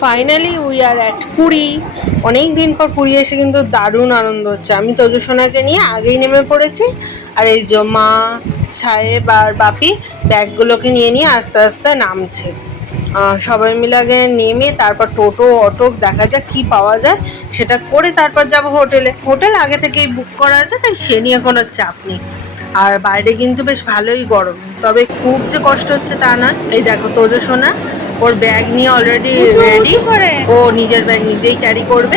Finally we are at Puri অনেক দিন পর পুরী এসে কিন্তু দারুণ আনন্দ হচ্ছে। আমি তজুসোনাকে নিয়ে আগেই নেমে পড়েছি। আর এই যে মা, সাহেব আর বাপি ব্যাগগুলোকে নিয়ে নিয়ে আস্তে আস্তে নামছে। সবাই মিলে আগে নেমে তারপর টোটো, অটো, দেখা যাক কি পাওয়া যায়। সেটা করে তারপর যাব হোটেলে। হোটেল আগে থেকেই বুক করা আছে, তাই সে নিয়ে কোনো চাপ নেই। আর বাইরে কিন্তু বেশ ভালোই গরম। তবে খুব যে কষ্ট হচ্ছে তা নয়। এই দেখো তোজো সোনা ওর ব্যাগ নিয়ে অলরেডি রেডি করে। ও নিজের ব্যাগ নিজেই ক্যারি করবে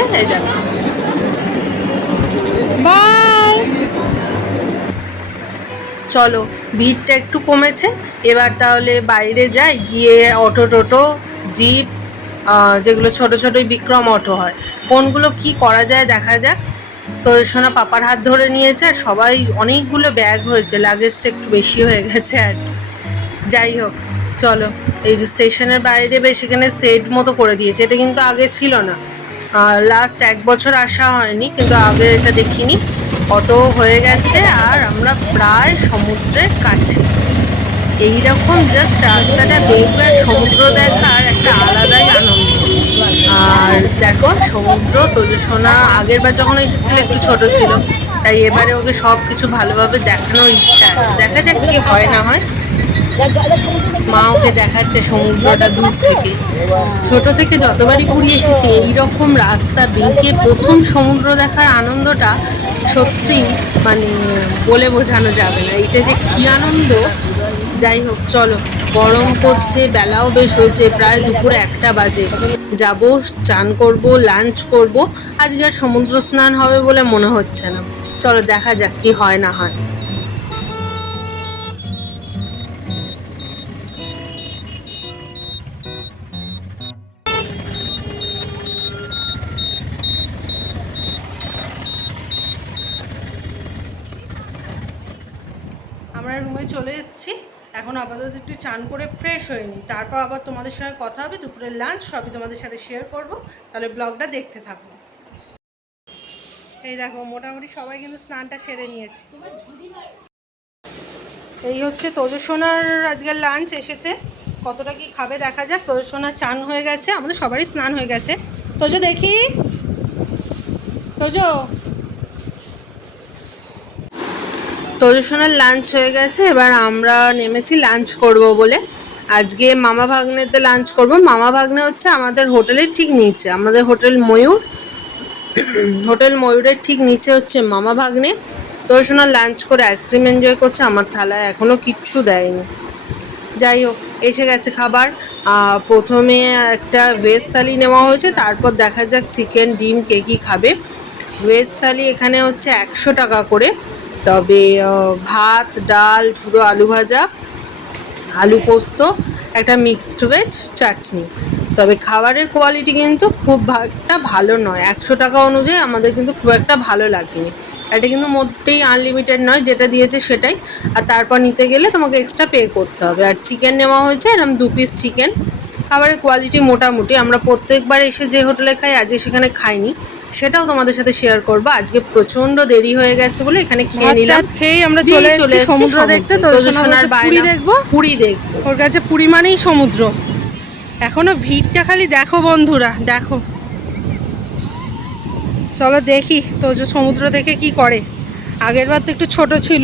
বাই চলো ভিড়টা একটু কমেছে। এবার তাহলে বাইরে যাই গিয়ে অটো টোটো জিপ যেগুলো ছোট ছোট বিক্রম অটো হয়। কোনগুলো কি করা যায় দেখা যাক। তো সোনা পাপার হাত ধরে নিয়েছে আর সবাই অনেকগুলো ব্যাগ হয়েছে লাগেজটা একটু বেশি হয়ে গেছে আর কি। যাই হোক। চলো, এই যে স্টেশনের বাইরে বেশ এখানে সেট মতো করে দিয়েছে, এটা কিন্তু আগে ছিল না। লাস্ট এক বছর আসা হয়নি, কিন্তু আগে এটা দেখিনি। অটো হয়ে গেছে আর আমরা প্রায় সমুদ্রের কাছে। এইরকম জাস্ট রাস্তাটা আর সমুদ্র দেখার একটা আলাদাই আনন্দ। আর দেখো, সমুদ্র তোদের সোনা আগের বার যখন এসেছিল একটু ছোট ছিল, তাই এবারে ওকে সব কিছু ভালোভাবে দেখানোর ইচ্ছা আছে। দেখা যাক কি হয় না হয়। মা ওকে দেখাচ্ছে সমুদ্রটা দূর থেকে। ছোট থেকে যতবারই পুরী এসেছি, এইরকম রাস্তা বেঁকে প্রথম সমুদ্র দেখার আনন্দটা সত্যি মানে বলে বোঝানো যাবে না। এইটা যে কি আনন্দ! যাই হোক, চলো। গরম করছে বেলাও বেশ হয়েছে, প্রায় দুপুরে একটা বাজে। যাব, চান করব, লাঞ্চ করব। আজকে আর সমুদ্র স্নান হবে বলে মনে হচ্ছে না। চলো, দেখা যাক কি হয় না হয়। রুমে চলে এসেছি। এখন আপাতত একটু চান করে ফ্রেশ হয়ে নিই। তারপর আবার তোমাদের সঙ্গে কথা হবে, দুপুরের লাঞ্চ সবই তোমাদের সাথে শেয়ার করব। তাহলে ব্লগটা দেখতে থাকো। এই দেখো, মোটামুটি সবাই কিন্তু স্নানটা সেরে নিয়েছে। এই হচ্ছে তোজসোনার আজকের লাঞ্চ এসেছে। কতটা কি খাবে দেখা যাক। তোজসোনার চান হয়ে গেছে, আমাদের সবারই স্নান হয়ে গেছে। তোজো দেখি। তোজো তোজসোনার লাঞ্চ হয়ে গেছে, এবার আমরা নেমেছি লাঞ্চ করব বলে। আজকে মামা ভাগ্নেতে লাঞ্চ করব। মামা ভাগ্নে হচ্ছে আমাদের হোটেলের ঠিক নিচে, আমাদের হোটেল ময়ূর। হোটেল ময়ূরের ঠিক নিচে হচ্ছে মামা ভাগ্নে। তোজসোনার লাঞ্চ করে আইসক্রিম এনজয় করছে, আমার থালায় এখনও কিচ্ছু দেয়নি। যাই হোক, এসে গেছে খাবার। প্রথমে একটা ভেজ থালি নেওয়া হয়েছে, তারপর দেখা যাক চিকেন ডিম, কে কী খাবে। ভেজ থালি এখানে হচ্ছে একশো টাকা করে। তবে ভাত, ডাল, ঝুড়ো আলু ভাজা, আলু পোস্ত, একটা মিক্সড ভেজ চাটনি। তবে খাবারের কোয়ালিটি কিন্তু খুব একটা ভালো নয়। একশো টাকা অনুযায়ী আমাদের কিন্তু খুব একটা ভালো লাগেনি। এটা কিন্তু মোটেই আনলিমিটেড নয়, যেটা দিয়েছে সেটাই। আর তারপর নিতে গেলে তোমাকে এক্সট্রা পে করতে হবে। আর চিকেন নেওয়া হয়েছে এরকম দু পিস চিকেন খাবারের কোয়ালিটি মোটামুটি। আমরা প্রত্যেকবার এসে যে হোটেলে খাই আজকে সেখানে খাইনি। সেটাও তোমাদের সাথে শেয়ার করব। আজকে প্রচণ্ড দেরি হয়ে গেছে বলে এখানে খেয়ে নিলাম। খেয়ে আমরা চলে চলে সমুদ্র দেখতে। পুরী দেখব? পুরী দেখব। ওর কাছে পুরী মানেই সমুদ্র। এখনও ভিড়টা খালি দেখো বন্ধুরা দেখো। চলো দেখি তো যে সমুদ্র দেখে কি করে। আগের বার তো একটু ছোট ছিল।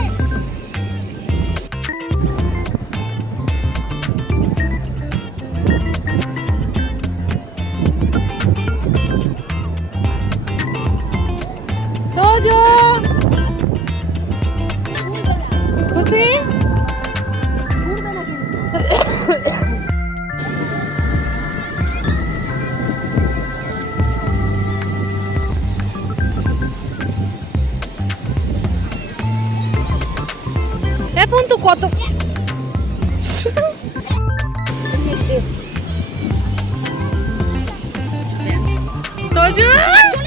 도준!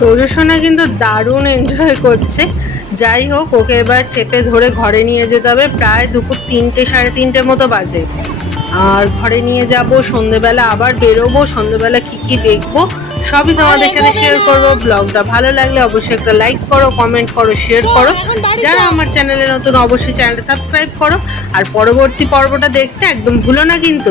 তোজসোনা কিন্তু দারুণ এনজয় করছে। যাই হোক, ওকে এবার চেপে ধরে ঘরে নিয়ে যেতে হবে। প্রায় দুপুর তিনটে, সাড়ে তিনটে মতো বাজে। আর ঘরে নিয়ে যাব, সন্ধেবেলা আবার বেরোবো, সন্ধেবেলা কি কি দেখব, সবই তোমাদের সাথে শেয়ার করব ব্লগটা ভালো লাগলে অবশ্যই একটা লাইক করো কমেন্ট করো শেয়ার করো। যারা আমার চ্যানেলে নতুন, অবশ্যই চ্যানেলটা সাবস্ক্রাইব করো। আর পরবর্তী পর্বটা দেখতে একদম ভুলো না কিন্তু।